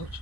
Ouch.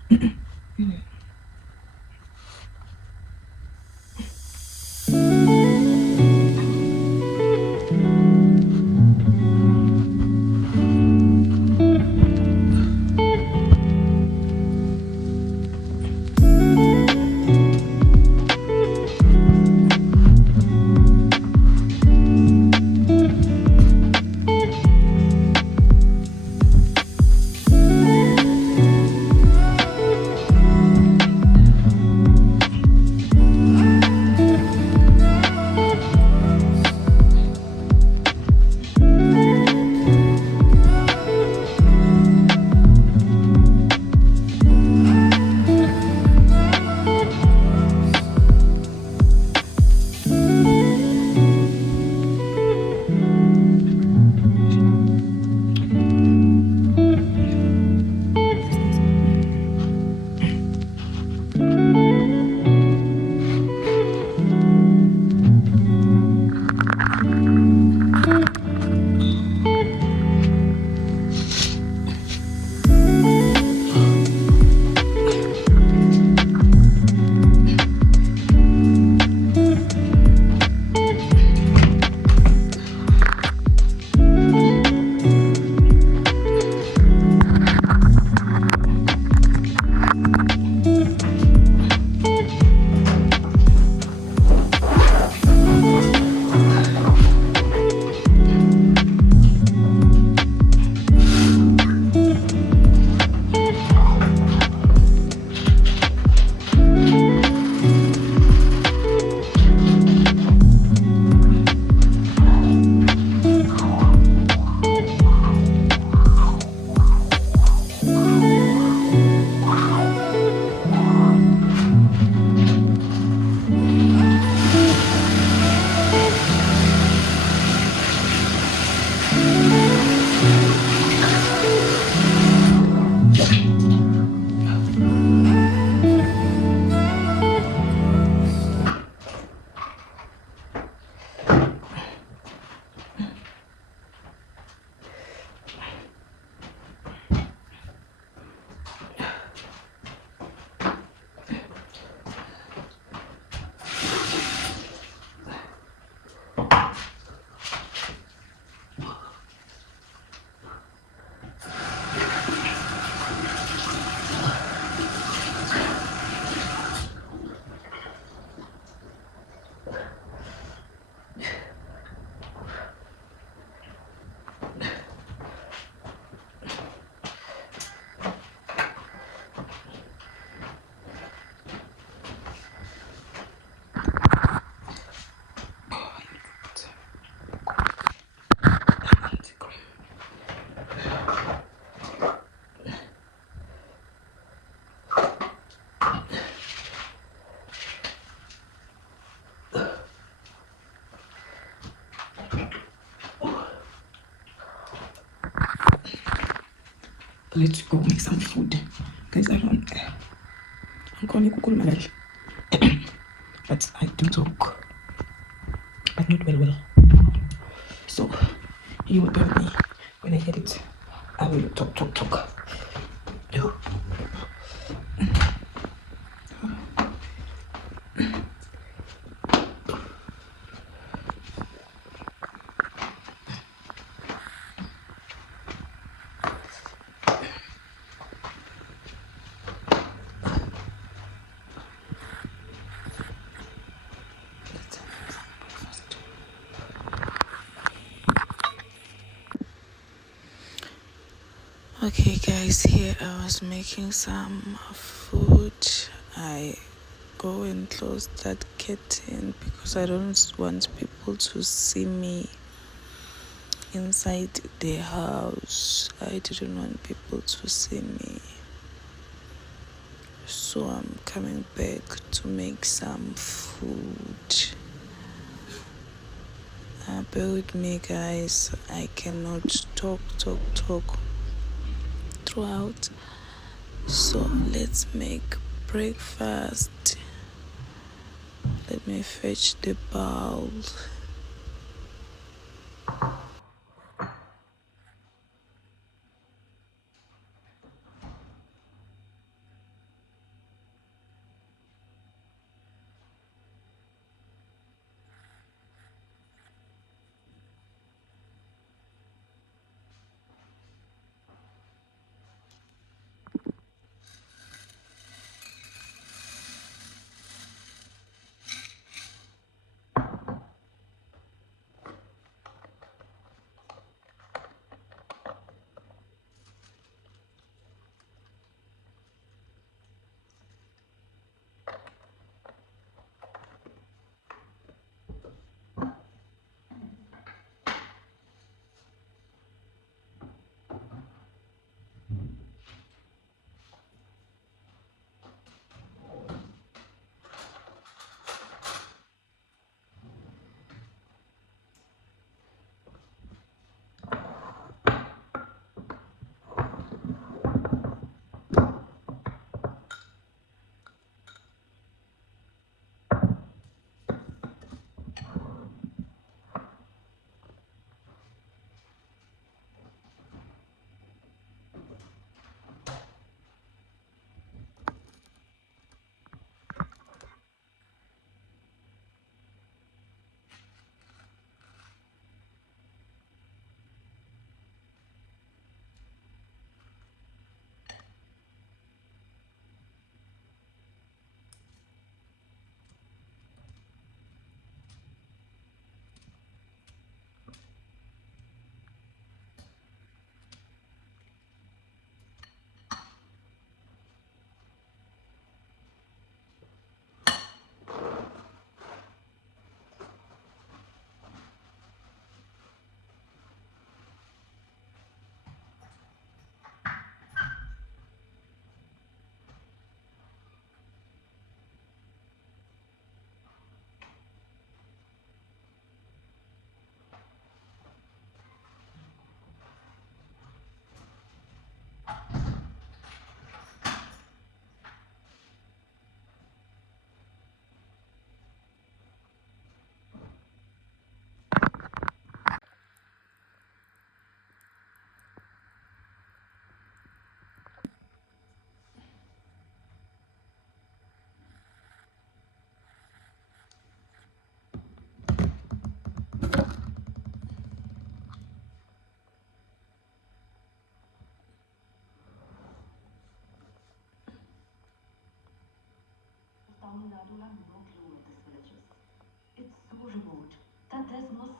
Let's go make some food. Guys, I'm calling Google Malay. But I do talk. But not well. So you will tell me when I get it. I will talk. No. Okay guys, here I was making some food. I go and close that curtain because I don't want people to see me inside the house. I didn't want people to see me. So I'm coming back to make some food. Bear with me guys, I cannot talk throughout. So let's make breakfast. Let me fetch the bowl.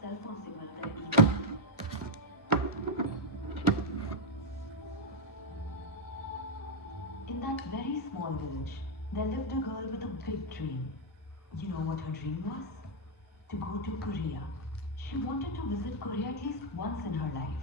cell phone signal there either. In that very small village, there lived a girl with a big dream. You know what her dream was? To go to Korea. She wanted to visit Korea at least once in her life.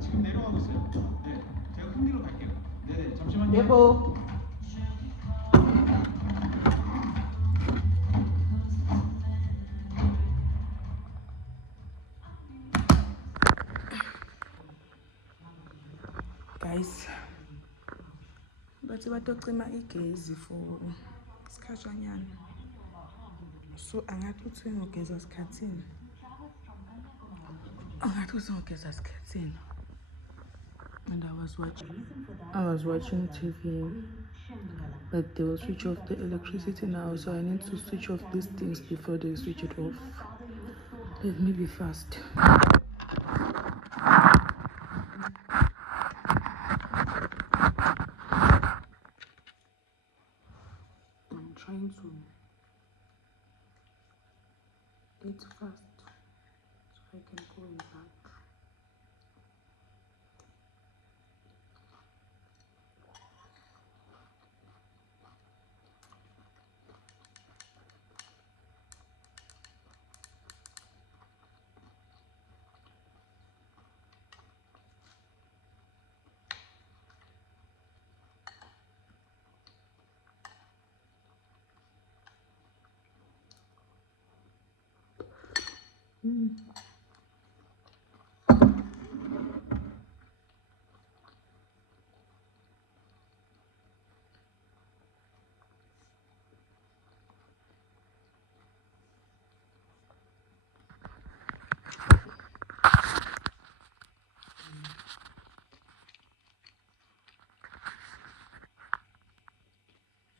지금 내려가고 있어요. 네, 제가 큰 길로 갈게요. 네네, 잠시만요. 여보. Guys, bathi batocima igezi for isikhashanyana, so angathi uthi ngogeza sikhathini, and I was watching TV, but they will switch off the electricity now, so I need to switch off these things before they switch it off. Let me be fast. I'm trying to get fast so I can go in back.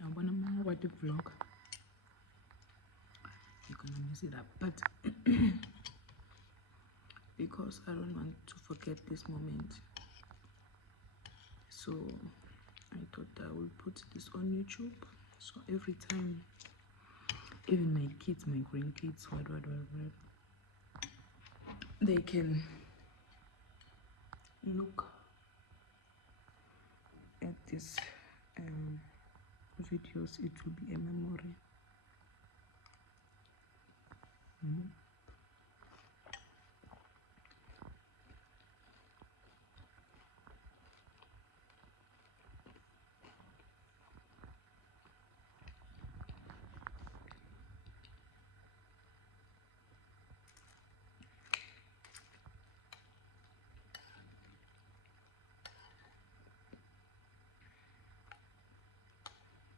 I'm gonna watch the vlog. You're gonna mess it up, but because I don't want to forget this moment, so I thought I will put this on YouTube, so every time, even my kids, my grandkids, what, they can look at this videos. It will be a memory.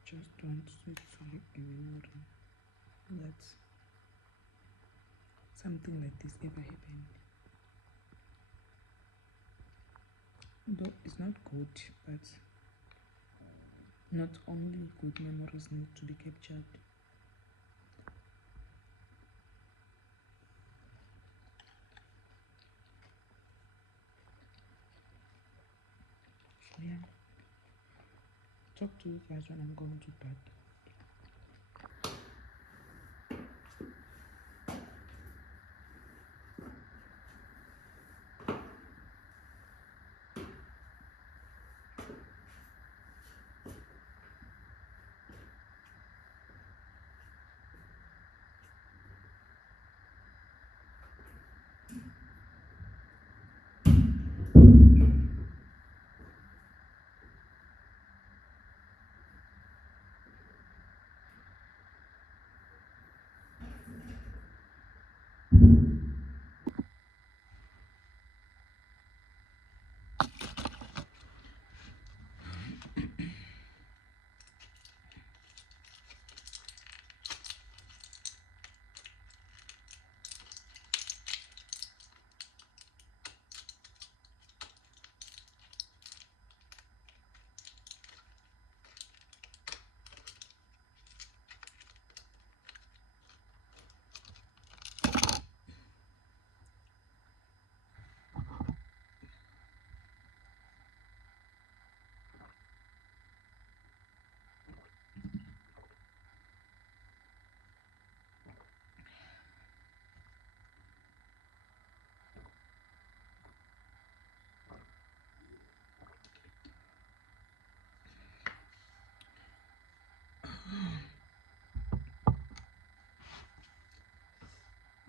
Just want it to be a memory that something like this ever happened. Though it's not good, but not only good memories need to be captured. Yeah. Talk to you guys when I'm going to bed.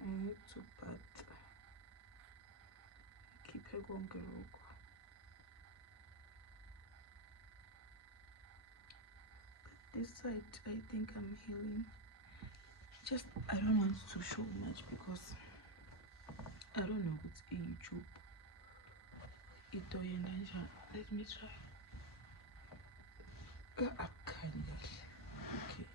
I need to bath. Keep her going, girl. This side, I think I'm healing. Just I don't want to show much because I don't know what's in YouTube. Let me try. Kind of. Okay.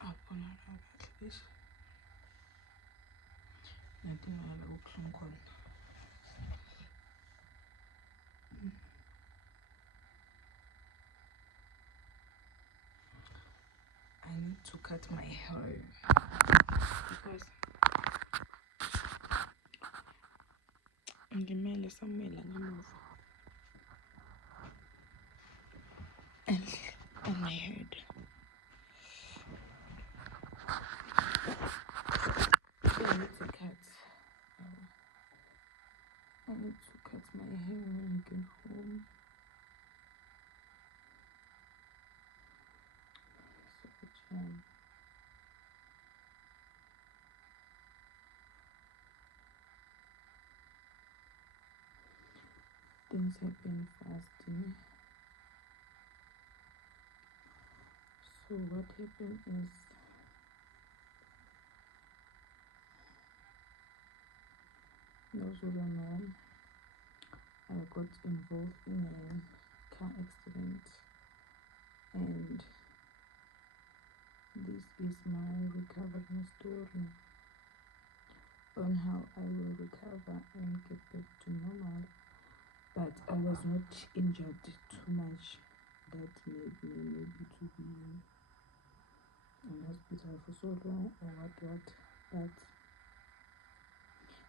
Up on at least. Nothing I'll look some corn. I need to cut my hair because ngimele somewhere move and on my head. So I need to cut. I need to cut my hair when I get home. So things happen fast, you know? So what happened is those who don't know, I got involved in a car accident, and this is my recovering story on how I will recover and get back to normal. But I was not injured too much that made me maybe to be in hospital for so long or what. But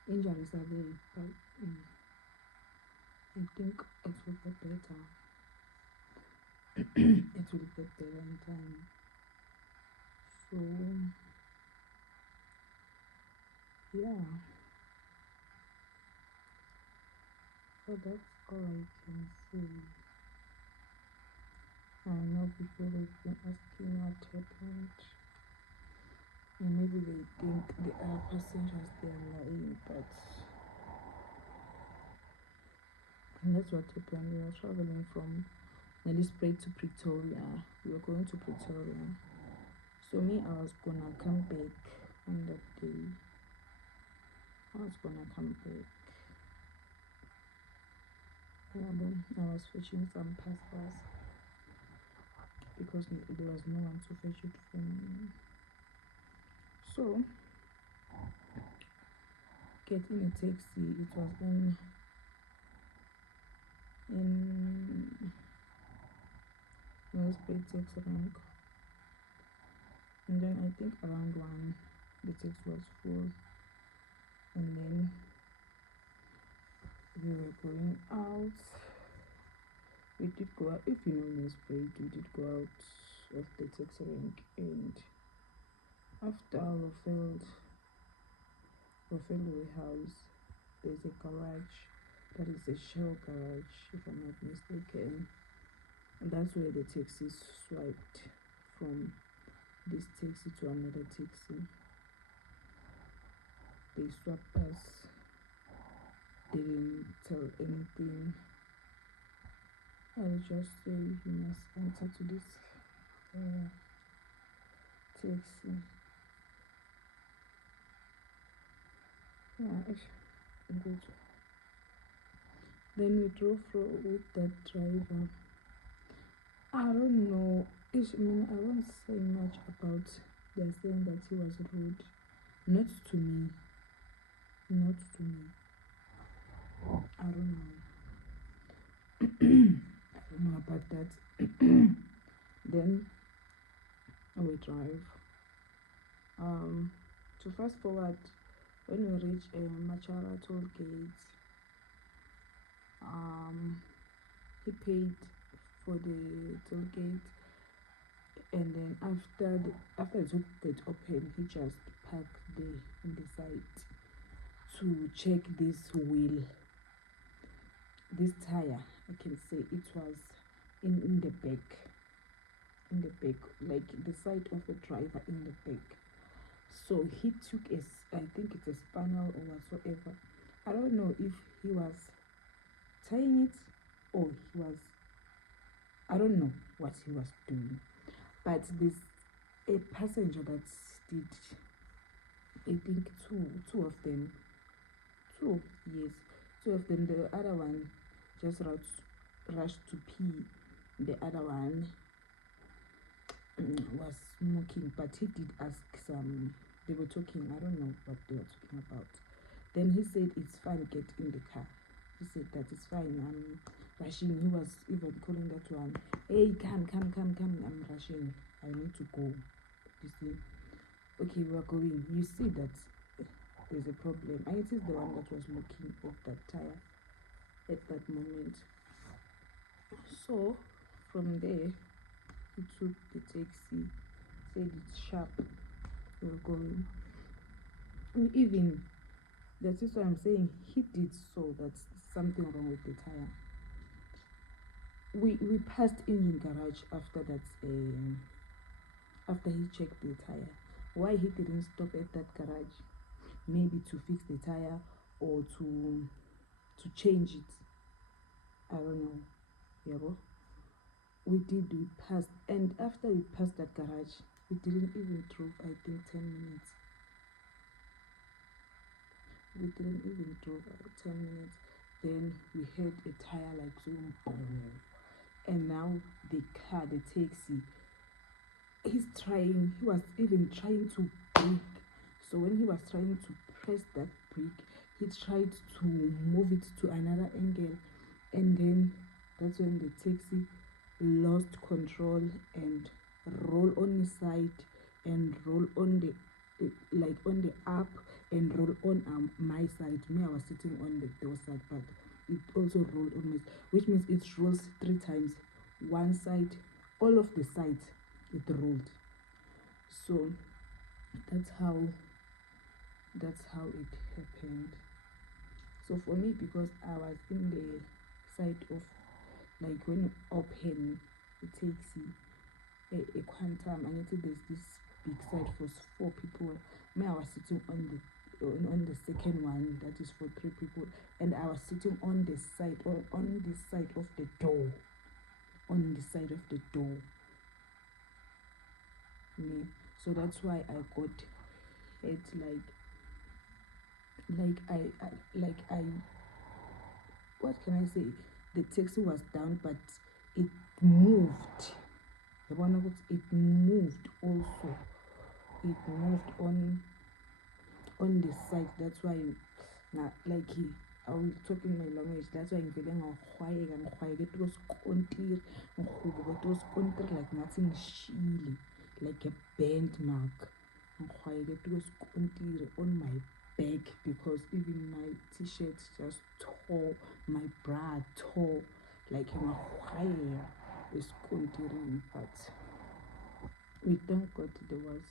injuries are there, but I think it will get better. It will get better in time. So yeah, so that's all I can say. I know people have been asking what happened, and maybe they think the other passengers they are lying, but and that's what happened. We were traveling from Nelspruit to Pretoria. We were going to Pretoria. So me, I was gonna come back on that day. I was gonna come back. Yeah, then I was fetching some passports because there was no one to fetch it for me. So getting a taxi, it was in Nelspruit taxi rank, and then I think around 1 the taxi was full, and then going out. We did go out. If you know Miss Braid, we did go out of the taxi rank, and after Rofelo house, there's a garage that is a shell garage, if I'm not mistaken, and that's where the taxi swiped from this taxi to another taxi. They swapped us, didn't tell anything. I'll just say you must enter to this taxi. Yeah, good. Then we drove with that driver. I don't know. I won't say much about the saying that he was rude. Not to me. Not to me. I don't know. I don't know about that. Then we drive. To fast forward, when we reach Machara toll gate, he paid for the toll gate, and then after the toll gate opened, he just parked there on the side to check this wheel, this tire. I can say it was in the back, like the side of the driver in the back. So he took I think it's a spannel or whatsoever. I don't know if he was tying it or I don't know what he was doing. But there's a passenger that did, I think two of them. The other one just rushed to pee. The other one was smoking, but he did ask some. They were talking. I don't know what they were talking about. Then he said, "It's fine, get in the car." He said that it's fine. I'm rushing. He was even calling that one, "Hey, come. I'm rushing. I need to go." You see? Okay, we are going. You see that there's a problem. And it is the one that was looking off that tire at that moment. So from there, he took the taxi, said it's sharp, we're going. And even, that is what I'm saying, he did so that's something wrong with the tire. We passed engine garage after that, after he checked the tire. Why he didn't stop at that garage? Maybe to fix the tire or to change it. I don't know. Yeah, but we passed, and after we passed that garage, we didn't even drove, I think, 10 minutes. We didn't even drove 10 minutes. Then we heard a tire like zoom, boom. And now the taxi, he was even trying to brake. So when he was trying to press that brake, he tried to move it to another angle, and then that's when the taxi lost control and roll on the side and roll on the on the up and roll on my side. Me, I was sitting on the door side, but it also rolled on me, which means it rolls 3 times. One side, all of the sides, it rolled. So that's how it happened. So for me, because I was in the side of, like, when you open the taxi, a quantum, and there's this big side for 4 people. Me, I was sitting on the second one, that is for 3 people, and I was sitting on the side, or on the side of the door, Me, so that's why I got it, I what can I say? The taxi was down, but it moved. The one of it moved also. It moved on the side. That's why now, like, I will talk in my language. That's why I'm feeling quiet. It was contir, like nothing shily, like a bent mark. It was contir on my back because even my t-shirt just tore, my bra tore, like in a fire. It's continuing, but we thank God there was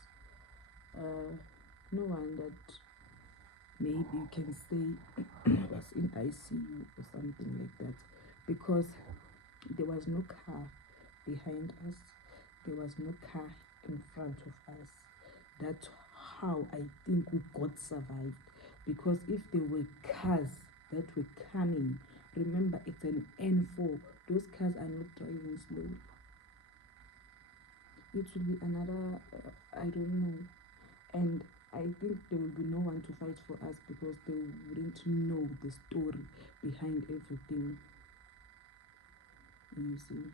no one that maybe you can say was in ICU or something like that, because there was no car behind us, there was no car in front of us. That's how I think we got survived, because if there were cars that were coming, remember it's an N4, those cars are not driving slow. It will be another I don't know. And I think there will be no one to fight for us because they wouldn't know the story behind everything, you see.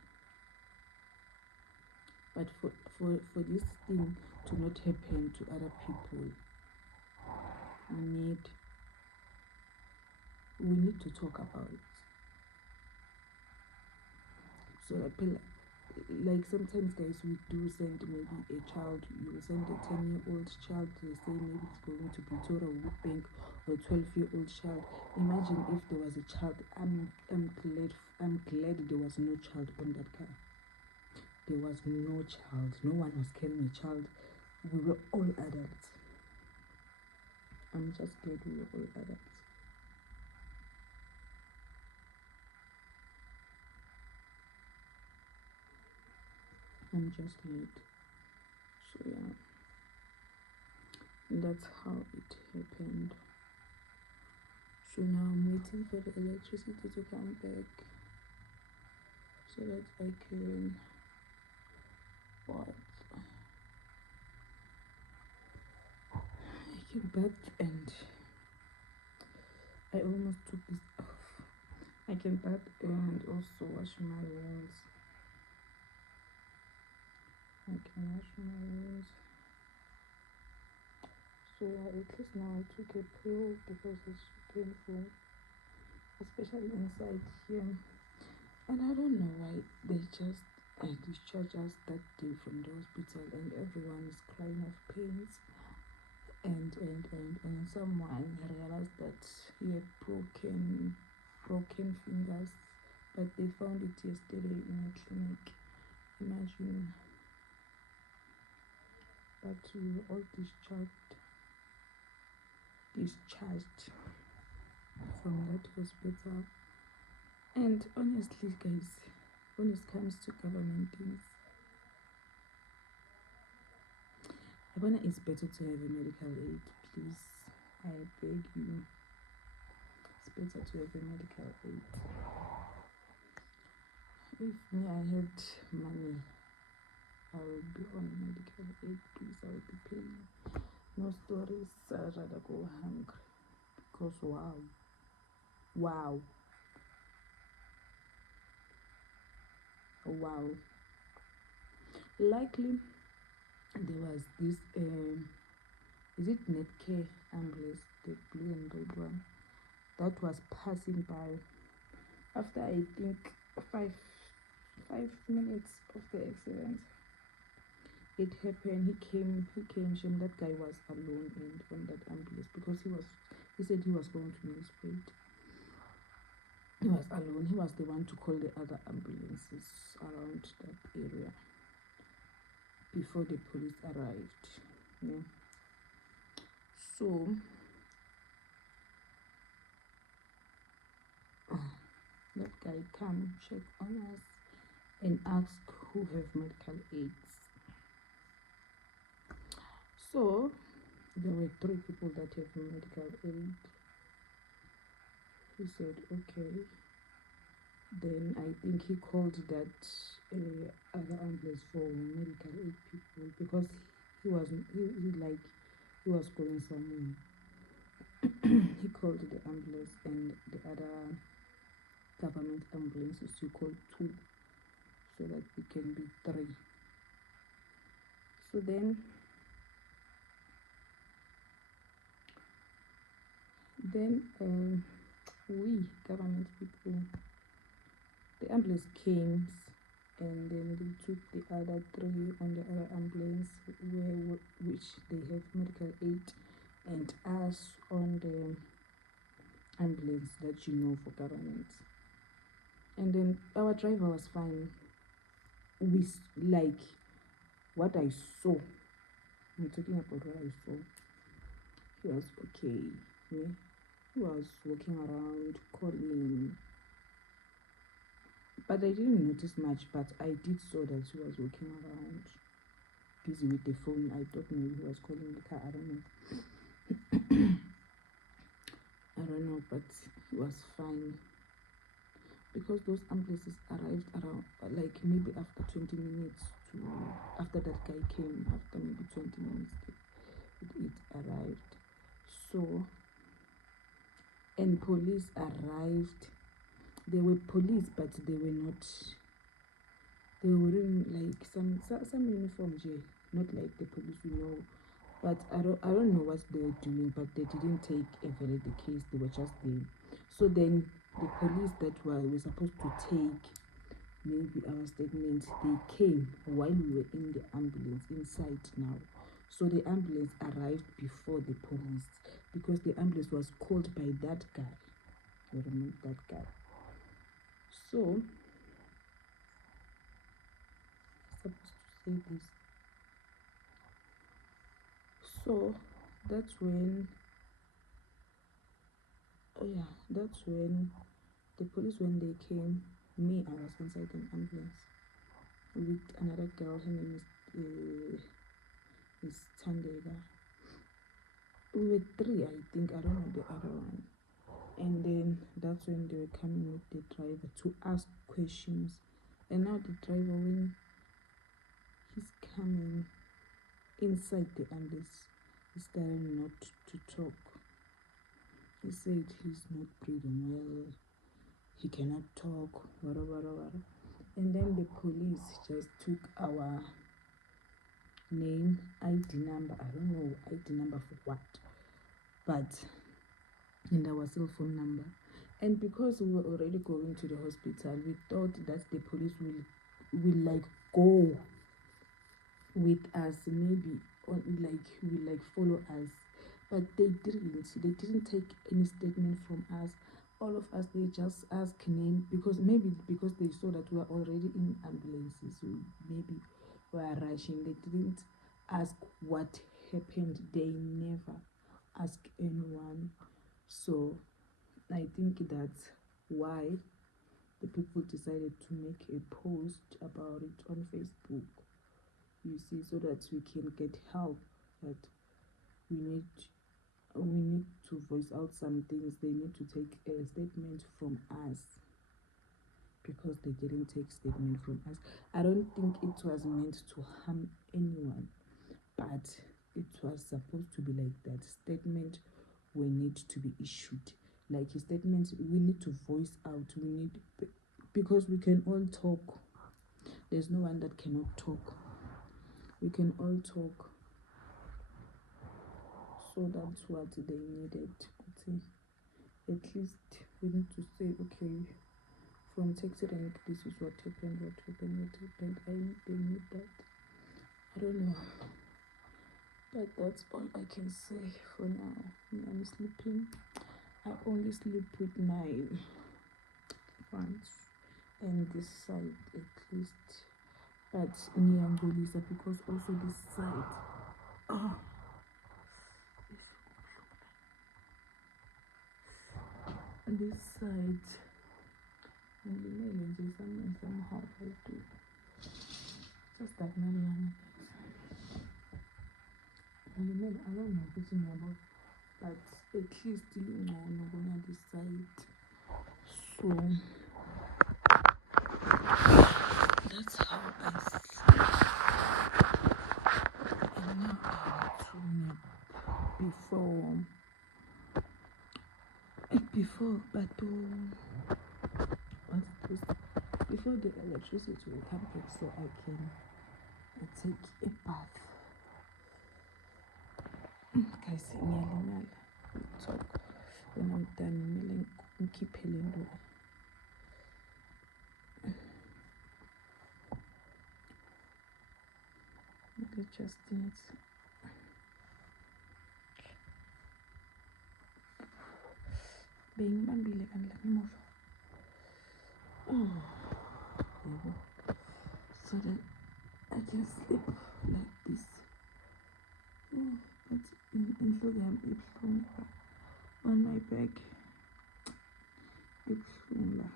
But for this thing to not happen to other people, we need to talk about it. So like sometimes, guys, we do send maybe a child. You will send a 10-year-old child. They say maybe it's going to Pretoria Witbank, or 12-year-old child. Imagine if there was a child. I'm glad there was no child on that car. There was no child. No one was carrying a child. We were all adults. I'm just glad we were all adults. I'm just glad. So yeah, that's how it happened. So now I'm waiting for the electricity to come back so that I can bath, and I almost took this off. I can bath and also wash my walls. I can wash my walls. So yeah, at least now I took a pill because it's painful, especially inside here. And I don't know why they just discharged us that day from the hospital, and everyone is crying of pains. And someone realized that he had broken fingers, but they found it yesterday in a clinic. Imagine. But we were all discharged from that hospital. And honestly, guys, when it comes to government things, it's better to have a medical aid, please. I beg you. It's better to have a medical aid. If me, I had money, I would be on medical aid, please. I would be paying. No stories, I'd rather go hungry. Because wow. Likely, there was this, is it Netcare ambulance, the blue and red one, that was passing by after I think 5 minutes of the accident. It happened. He came. Shame that guy was alone and on that ambulance because he said he was going to Nelspruit. He was alone. He was the one to call the other ambulances around that area before the police arrived. Yeah. So that guy come check on us and ask who have medical aids. So there were 3 people that have medical aid. He said okay. Then I think he called that other ambulance for medical aid people because he was going somewhere. He called the ambulance, and the other government ambulances to call 2 so that we can be 3. So then we government people, the ambulance came, and then they took the other 3 on the other ambulance which they have medical aid, and us on the ambulance that for government. And then our driver was fine. We like what I saw. I'm talking about what I saw. He was okay. Yeah? He was walking around, calling. But I didn't notice much, but I did saw that he was walking around, busy with the phone. I thought maybe he was calling the car. I don't know. I don't know, but he was fine. Because those ambulances arrived around, like maybe after 20 minutes after that guy came, after maybe 20 minutes, it arrived. So, and police arrived. They were police, but they weren't like some uniforms here, not like the police we know. But I don't know what they were doing, but they didn't take a the case. They were just there. So then the police that were supposed to take maybe our statements, they came while we were in the ambulance inside now. So the ambulance arrived before the police, because the ambulance was called by that guy. You remember that guy? So I'm supposed to say this. So that's when the police, when they came, I was inside an ambulance with another girl. Her name is Tandega. We were three, I think. I don't know the other one. And then that's when they were coming with the driver to ask questions. And now the driver, when he's coming inside the ambulance, he started not to talk. He said he's not breathing well, he cannot talk, whatever. And then the police just took our name, ID number, I don't know ID number for what, but and our cell phone number. And because we were already going to the hospital, we thought that the police will like go with us, maybe, or will follow us. But they didn't take any statement from us. All of us, they just asked name, because they saw that we were already in ambulances, so maybe we are rushing. They didn't ask what happened. They never asked anyone. So I think that's why the people decided to make a post about it on Facebook, you see, so that we can get help. That we need to voice out some things. They need to take a statement from us, because they didn't take statement from us. I don't think it was meant to harm anyone, but it was supposed to be like that. Statement will need to be issued, like a statement. We need to voice out. Because we can all talk. There's no one that cannot talk. We can all talk. So that's what they needed. At least we need to say, okay, from Texas Rank, this is what happened. They need that. I don't know. But that's all I can say for now. I'm sleeping. I only sleep with my hands and this side at least. But Niangolisa, because also this side. This side, and somehow I do. Just that man. I don't know what's about, but at least you know on this side. So that's how I sleep. And now I want to nap before the electricity will come back, so I can take a bath. Guys, we talk when I'm done. Keep healing. Just bengibambile kanti la ngemuva. Yebo. So that I can sleep like this. But inhloko yami ibuhlungu on my back. Ibuhlungu la.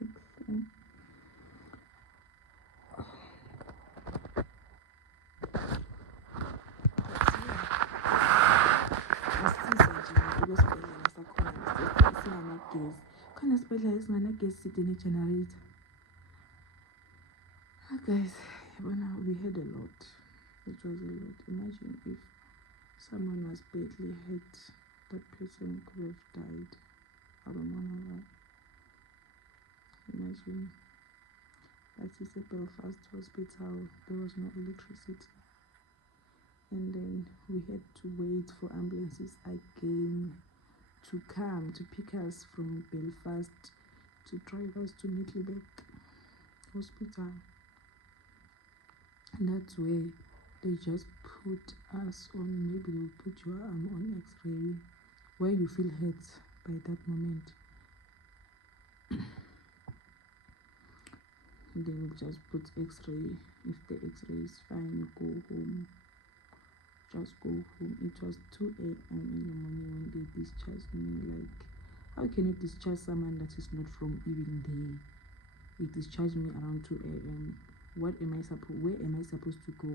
Ibuhlungu. Esibhedlela sakhona sinamagesi. Khona esibhedlela esinganagesi side ne-generator. Guys, we had a lot. It was a lot. Imagine if someone was badly hurt, that person could have died. I don't know. Imagine. That is a Belfast hospital. There was no electricity. And then we had to wait for ambulances again to come to pick us from Belfast to drive us to Middelburg Hospital. And that's where they just put us on, maybe they'll put your arm on x-ray where you feel hurt by that moment. They will just put x-ray. If the x-ray is fine, go home. Just go home. It was 2 a.m. in the morning when they discharged me. Like, how can you discharge someone that is not from even there? They discharged me around 2 a.m. Where am I supposed to go?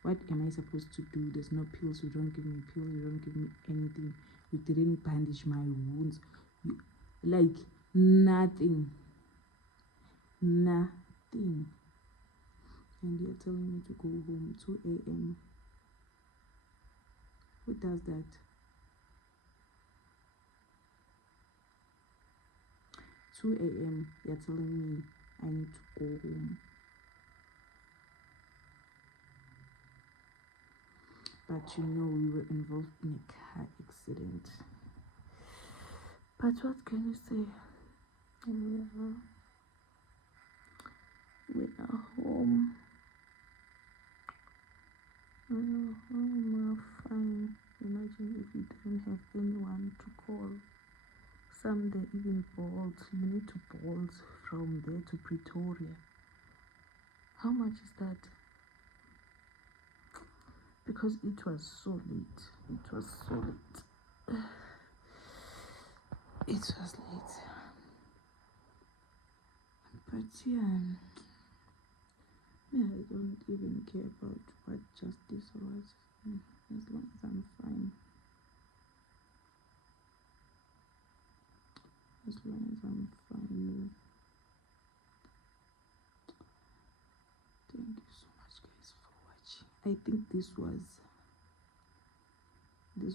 What am I supposed to do? There's no pills. You don't give me pills. You don't give me anything. You didn't bandage my wounds. Like, nothing. Nothing. And you're telling me to go home 2 a.m. Who does that? 2 a.m. You're telling me I need to go home. But you know, we were involved in a car accident. But what can you say? We are home. We are home. We are fine. Imagine if you didn't have anyone to call. Some they even bolt. You need to bolt from there to Pretoria. How much is that? Because it was so late. It was so late. It was late. But yeah, I don't even care about what justice was. As long as I'm fine. As long as I'm fine. Thank you so much, guys, for watching. I think this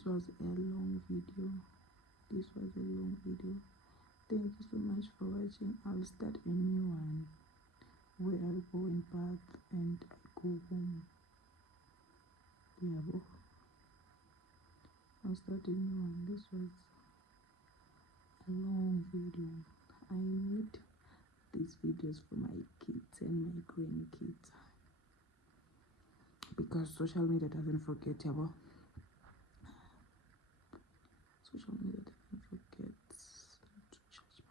was a long video. This was a long video. Thank you so much for watching. I'll start a new one where I go in bath and I go home. Yeah, I'll start a new one. This was a long video. I need these videos for my kids and my grandkids, because social media doesn't forget. Social media doesn't forget to charge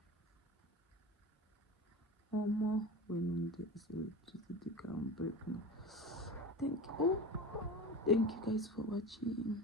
my more when there is electricity come break. Thank you guys for watching.